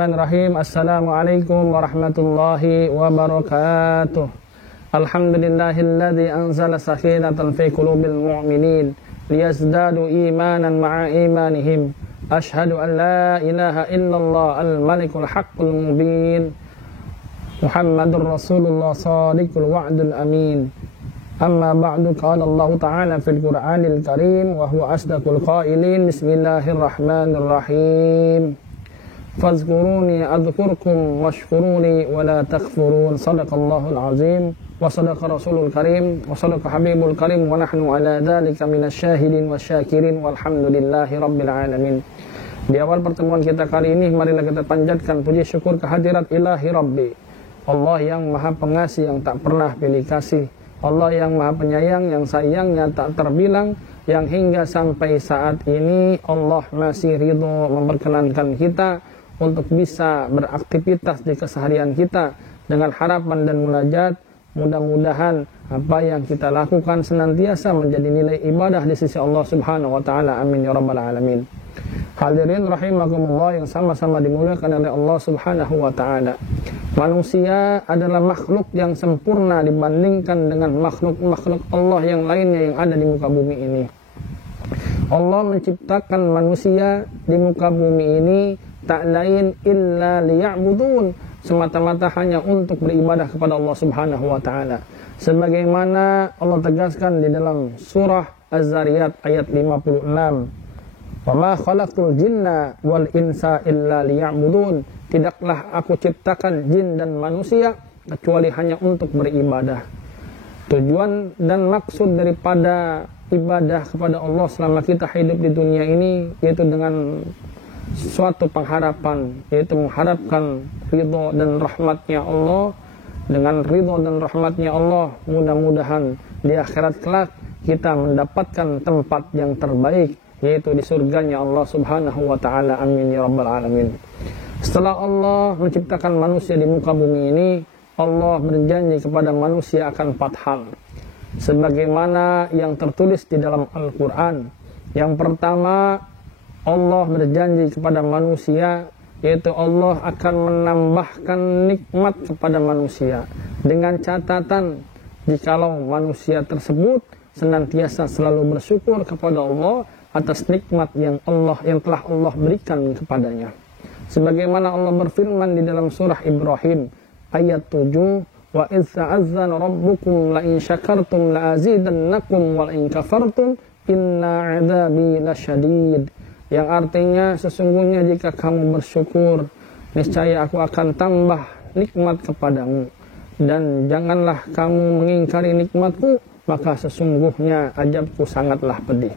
Bismillahirrahmanirrahim. Assalamualaikum warahmatullahi wabarakatuh. Alhamdulillahilladzi anzala sakinatan fi qulubil mu'minin liyazdadu imanan ma'a imanihim. Ashhadu an la ilaha illallah al-malikul haqqul mubin. Muhammadur Rasulullah shadiqul wa'dul amin. Amma ba'du, qala Allah Ta'ala fil Qur'anil Karim wa huwa asdaqul qailin. Bismillahirrahmanirrahim. Fazkuruni adhkurkum washkuruni wa la takfurun. Sadaqallahul azim wa sadaqa rasulul karim wa sadaqa habibul karim wa nahnu ala dhalika minasyahidin wasyakirin walhamdulillahi rabbil alamin. Di awal pertemuan kita kali ini, marilah kita panjatkan puji syukur kehadirat ilahi Rabbi, Allah yang maha pengasih, yang tak pernah pilih kasih, Allah yang maha penyayang, yang sayangnya tak terbilang, yang hingga sampai saat ini Allah masih ridho memperkenankan kita untuk bisa beraktivitas di keseharian kita dengan harapan dan munajat. Mudah-mudahan apa yang kita lakukan senantiasa menjadi nilai ibadah di sisi Allah Subhanahu wa taala. Amin ya rabbal alamin. Hadirin rahimakumullah yang sama-sama dimuliakan oleh Allah Subhanahu wa taala. Manusia adalah makhluk yang sempurna dibandingkan dengan makhluk-makhluk Allah yang lainnya yang ada di muka bumi ini. Allah menciptakan manusia di muka bumi ini tak lain illa liya'budun, semata-mata hanya untuk beribadah kepada Allah Subhanahu wa taala. Sebagaimana Allah tegaskan di dalam surah Az-Zariyat ayat 56. Wa ma khalaqtul jinna wal insa illa liya'budun. Tidaklah aku ciptakan jin dan manusia kecuali hanya untuk beribadah. Tujuan dan maksud daripada ibadah kepada Allah selama kita hidup di dunia ini yaitu dengan suatu pengharapan, yaitu mengharapkan ridho dan rahmatnya Allah. Dengan ridho dan rahmatnya Allah, mudah-mudahan di akhirat kelak kita mendapatkan tempat yang terbaik, yaitu di surganya Allah Subhanahu wa ta'ala. Amin ya rabbal alamin. Setelah Allah menciptakan manusia di muka bumi ini, Allah berjanji kepada manusia akan 4 hal, sebagaimana yang tertulis di dalam Al-Quran. Yang pertama, Allah berjanji kepada manusia, yaitu Allah akan menambahkan nikmat kepada manusia, dengan catatan jikalau manusia tersebut senantiasa selalu bersyukur kepada Allah atas nikmat yang telah Allah berikan kepadanya. Sebagaimana Allah berfirman di dalam surah Ibrahim ayat 7, wa idz ta'azzana rabbukum la in syakartum la azidannakum wa in kafartum inna 'adzabi lasyadid. Yang artinya, sesungguhnya jika kamu bersyukur, niscaya aku akan tambah nikmat kepadamu, dan janganlah kamu mengingkari nikmatku, maka sesungguhnya azabku sangatlah pedih.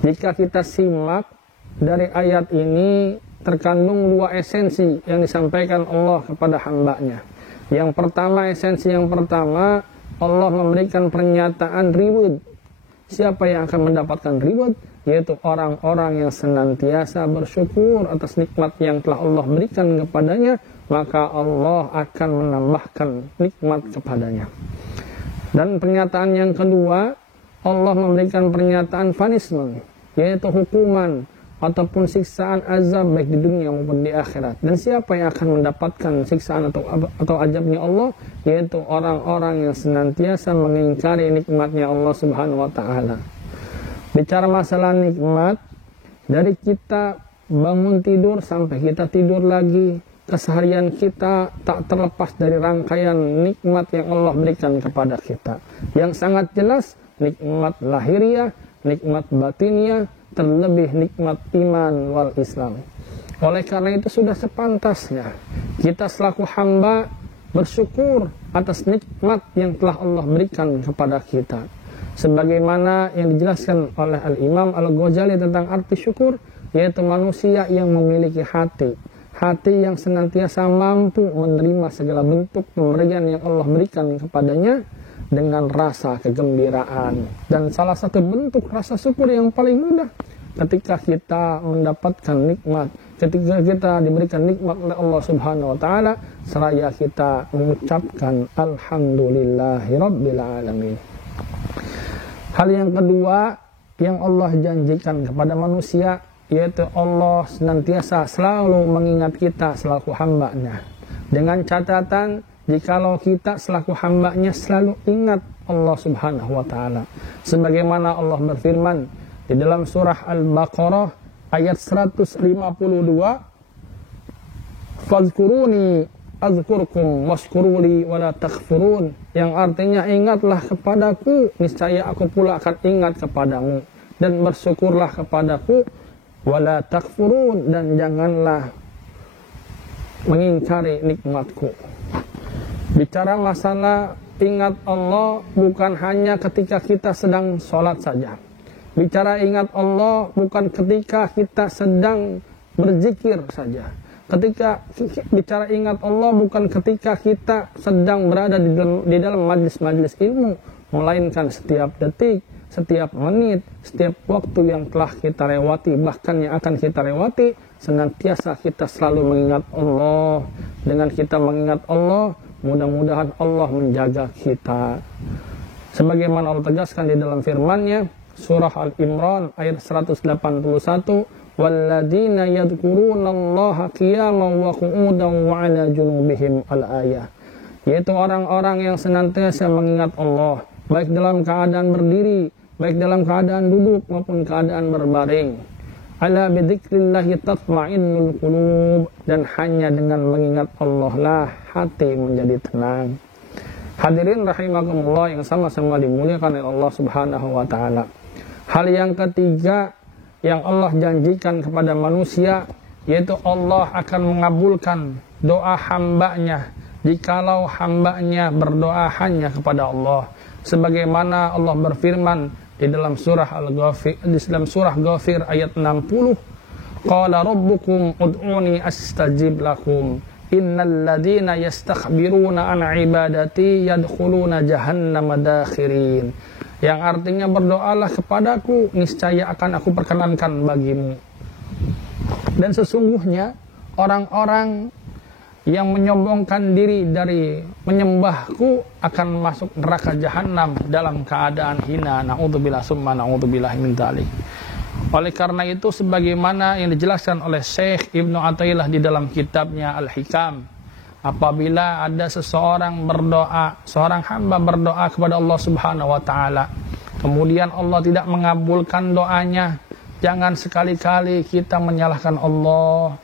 Jika kita simak dari ayat ini, terkandung 2 esensi yang disampaikan Allah kepada hambanya. Yang pertama, esensi yang pertama, Allah memberikan pernyataan reward. Siapa yang akan mendapatkan reward? Yaitu orang-orang yang senantiasa bersyukur atas nikmat yang telah Allah berikan kepadanya, maka Allah akan menambahkan nikmat kepadanya. Dan pernyataan yang kedua, Allah memberikan pernyataan punishment, yaitu hukuman ataupun siksaan azab baik di dunia maupun di akhirat. Dan siapa yang akan mendapatkan siksaan atau azabnya Allah? Yaitu orang-orang yang senantiasa mengingkari nikmatnya Allah Subhanahu wa ta'ala. Bicara masalah nikmat, dari kita bangun tidur sampai kita tidur lagi, keseharian kita tak terlepas dari rangkaian nikmat yang Allah berikan kepada kita. Yang sangat jelas, nikmat lahiriah, nikmat batiniah, terlebih nikmat iman wal Islam. Oleh karena itu sudah sepantasnya kita selaku hamba bersyukur atas nikmat yang telah Allah berikan kepada kita. Sebagaimana yang dijelaskan oleh Al-Imam Al-Ghazali tentang arti syukur, yaitu manusia yang memiliki hati yang senantiasa mampu menerima segala bentuk pemberian yang Allah berikan kepadanya dengan rasa kegembiraan. Dan salah satu bentuk rasa syukur yang paling mudah ketika kita mendapatkan nikmat, ketika kita diberikan nikmat oleh Allah Subhanahu wa taala, seraya kita mengucapkan alhamdulillahirabbil alamin. Hal yang kedua yang Allah janjikan kepada manusia, yaitu Allah senantiasa selalu mengingat kita selaku hamba-Nya. Dengan catatan, jikalau kita selaku hamba-Nya selalu ingat Allah Subhanahu wa Ta'ala. Sebagaimana Allah berfirman di dalam surah Al-Baqarah ayat 152, "Fadhkuruni azkurkum washkuruli wala takfurun," yang artinya ingatlah kepadaku, niscaya aku pula akan ingat kepadamu, dan bersyukurlah kepadaku, wala takfurun, dan janganlah mengingkari nikmatku. Bicara masalah ingat Allah bukan hanya ketika kita sedang sholat saja. Bicara ingat Allah bukan ketika kita sedang berzikir saja. Ketika bicara ingat Allah bukan ketika kita sedang berada di dalam majlis-majlis ilmu, melainkan setiap detik, setiap menit, setiap waktu yang telah kita lewati, bahkan yang akan kita lewati, senantiasa kita selalu mengingat Allah. Dengan kita mengingat Allah, mudah-mudahan Allah menjaga kita. Sebagaimana Allah tegaskan di dalam firman-Nya, surah Al-Imran ayat 181, "Walladzina yadhkurunallaha qiyaman wa qu'udan wa 'ala junubihim," al-ayah. Yaitu orang-orang yang senantiasa mengingat Allah, baik dalam keadaan berdiri, baik dalam keadaan duduk maupun keadaan berbaring. "Ala bidzikrillahi tatma'innul qulub," dan hanya dengan mengingat Allah lah hati menjadi tenang. Hadirin rahimakumullah yang sama-sama dimuliakan oleh Allah Subhanahu wa Ta'ala. Hal yang ketiga yang Allah janjikan kepada manusia, yaitu Allah akan mengabulkan doa hamba-Nya jikalau hamba-Nya berdoa hanya kepada Allah. Sebagaimana Allah berfirman di dalam surah Al-Ghafir, di dalam surah Ghafir ayat 60, "Qala rabbukum ud'uni astajib lakum, innal ladzina yastakhbiruna an ibadati yadkhuluna jahannama dakhirin." Yang artinya, berdoalah kepadaku, niscaya akan aku perkenankan bagimu. Dan sesungguhnya orang-orang yang menyombongkan diri dari menyembahku akan masuk neraka jahanam dalam keadaan hina. Na'udzubillah summa na'udzubillah min dzalik. Oleh karena itu, sebagaimana yang dijelaskan oleh Syekh Ibnu Athaillah di dalam kitabnya Al-Hikam, apabila ada seseorang berdoa, seorang hamba berdoa kepada Allah Subhanahu wa Ta'ala, kemudian Allah tidak mengabulkan doanya, jangan sekali-kali kita menyalahkan Allah.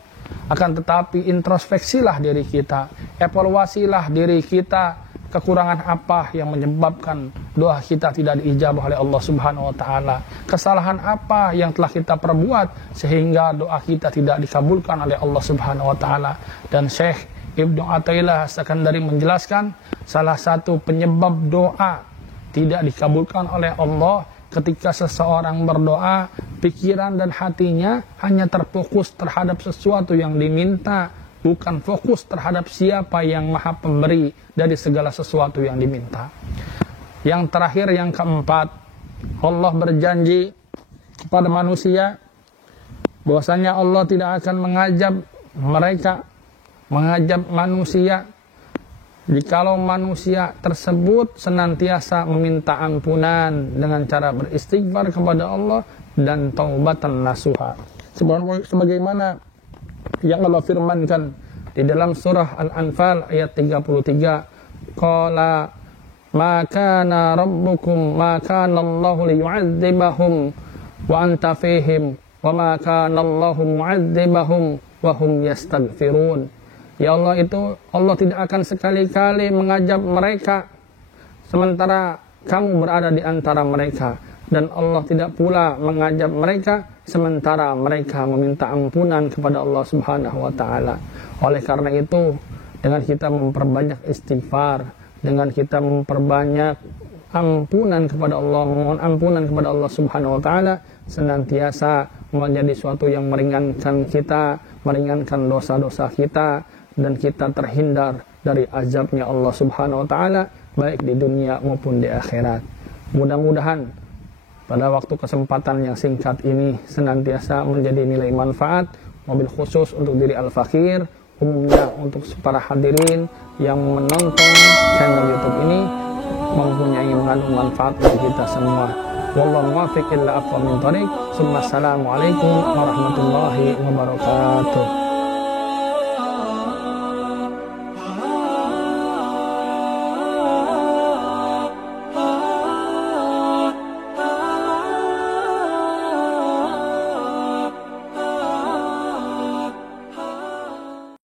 Akan tetapi introspeksilah diri kita, evaluasilah diri kita, kekurangan apa yang menyebabkan doa kita tidak diijabah oleh Allah Subhanahu wa Ta'ala, kesalahan apa yang telah kita perbuat sehingga doa kita tidak dikabulkan oleh Allah Subhanahu wa Ta'ala. Dan Syekh Ibnu Athaillah Sakandari menjelaskan, salah satu penyebab doa tidak dikabulkan oleh Allah ketika seseorang berdoa, pikiran dan hatinya hanya terfokus terhadap sesuatu yang diminta, bukan fokus terhadap siapa yang maha pemberi dari segala sesuatu yang diminta. Yang terakhir, yang keempat, Allah berjanji kepada manusia bahwasanya Allah tidak akan mengajab manusia jikalau manusia tersebut senantiasa meminta ampunan dengan cara beristighfar kepada Allah dan taubatan nasuha. Sebagaimana yang Allah firmankan di dalam surah Al-Anfal ayat 33, "Qala ma kana rabbukum ma kana Allahu liyu'adzibahum wa anta fihim wa ma kana Allahu mu'adzibahum wa hum yastaghfirun." Ya Allah, itu Allah tidak akan sekali-kali mengajab mereka sementara kamu berada di antara mereka, dan Allah tidak pula mengajab mereka sementara mereka meminta ampunan kepada Allah Subhanahu wa Ta'ala. Oleh karena itu, dengan kita memperbanyak istighfar, dengan kita memperbanyak ampunan kepada Allah, mohon ampunan kepada Allah Subhanahu wa Ta'ala, senantiasa menjadi suatu yang meringankan kita, meringankan dosa-dosa kita, dan kita terhindar dari azabnya Allah Subhanahu wa Ta'ala, baik di dunia maupun di akhirat. Mudah-mudahan pada waktu kesempatan yang singkat ini senantiasa menjadi nilai manfaat, mobil khusus untuk diri Al-Fakir, umumnya untuk para hadirin yang menonton channel YouTube ini, mempunyai mengandung manfaat bagi kita semua. wallahu muwaffiq illa aqwa min thariq. Assalamualaikum warahmatullahi wabarakatuh.